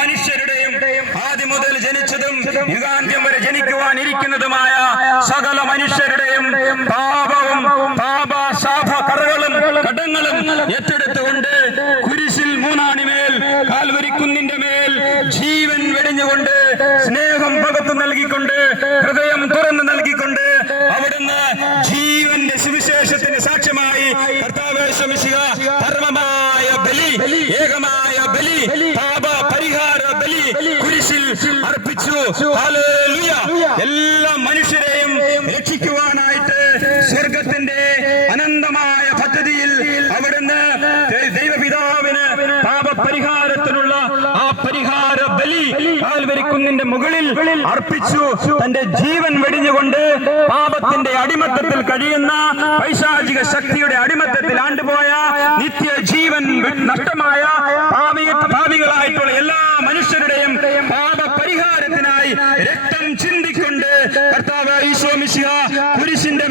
മനുഷ്യരുടെയും ആദ്യം മുതൽ ജനിച്ചതും യുഗാന്ത്യം വരെ ജനിക്കുവാനിരിക്കുന്നതുമായ സകല മനുഷ്യരുടെയും പാപവും പാപശാപ കറകളും കടങ്ങളും ഏറ്റെടുത്തുകൊണ്ട് കുരിശിൽ മൂന്നാണിമേൽ കാൽവരിക്കുന്നിന്റെ മേൽ ജീവൻ വെടിഞ്ഞുകൊണ്ട് സ്നേഹം പകർത്തു നൽകിക്കൊണ്ട് ഹൃദയം തുറന്നു നൽകിക്കൊണ്ട് അവിടുന്ന് ജീവന്റെ സുവിശേഷത്തിന് സാക്ഷ്യമായി കർത്താവേ ശമിശിഹ പരമമായ ബലി, ഏകമായ ബലി, പാപ പരിഹാര ബലി കുരിശിൽ അർപ്പിച്ചു. ഹല്ലേലൂയ. എല്ലാ മനുഷ്യരെയും രക്ഷിക്കുവാനായിട്ട് സ്വർഗത്തിന്റെ അനന്തമായ പദ്ധതിയിൽ അവിടുന്ന് ദൈവപിതാവിന് പാപപരിഹാരത്തിനുള്ള ആ പരിഹാര ബലി കാൽവരിക്കുന്നിന്റെ മുകളിൽ അർപ്പിച്ചു. തന്റെ ജീവൻ വെടിഞ്ഞുകൊണ്ട് പാപത്തിന്റെ അടിമത്തത്തിൽ കഴിയുന്ന പൈശാചിക ശക്തിയുടെ അടിമത്തത്തിൽ ആണ്ടുപോയ നിത്യജീവൻ നഷ്ടമായ പാപികളായിട്ടുള്ള എല്ലാ മനുഷ്യരുടെയും പാപപരിഹാരത്തിനായി രക്തം ചിന്തിക്കൊണ്ട് കർത്താവ് ഈശോ മിശിഹ കുരിശിന്റെ